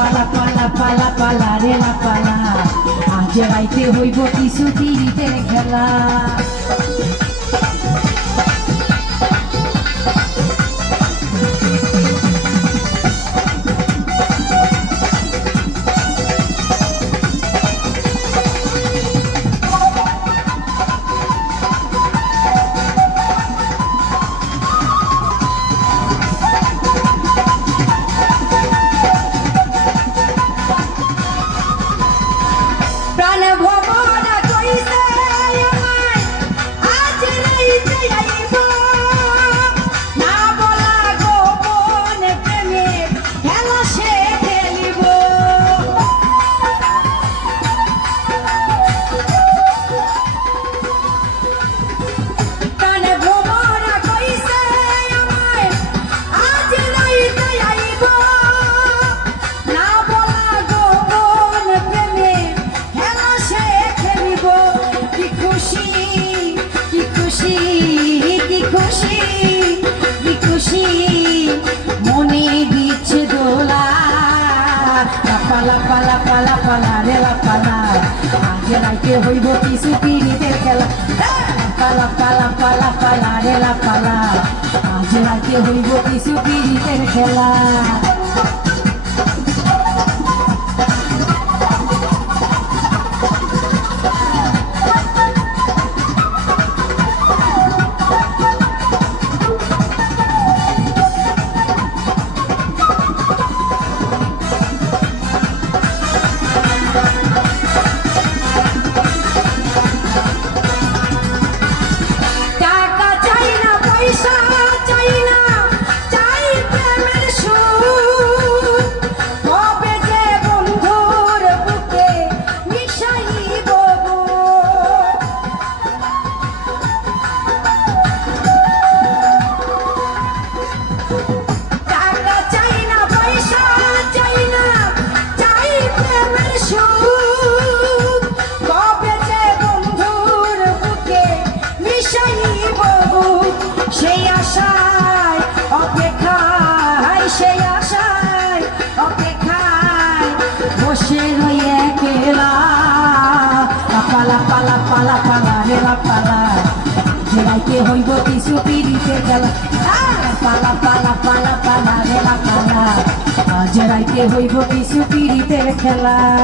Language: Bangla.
পালা পালা পালা পালা রে লা পালা আজ রাইতে হইব কিছু পিরিতের খেলা মনে দিচ্ছে দোলা পালা পালা পালা পালা রে লা পালা আজ রাইতে হইব কিছু পিরিতের খেলা পালা পালা পালা পালা রে লা পালা আজ রাইতে হইব কিছু পিরিতের খেলা সেই আশায় অপেক্ষায় বসে রয়ে কেলা পালা পালা পালা পালা রে লা পালা জেলাইতে হইব কিছু পিরিতের খেলা পালা পালা পালা পালা রে লা পালা জেলাইতে হইব কিছু পিরিতের খেলা।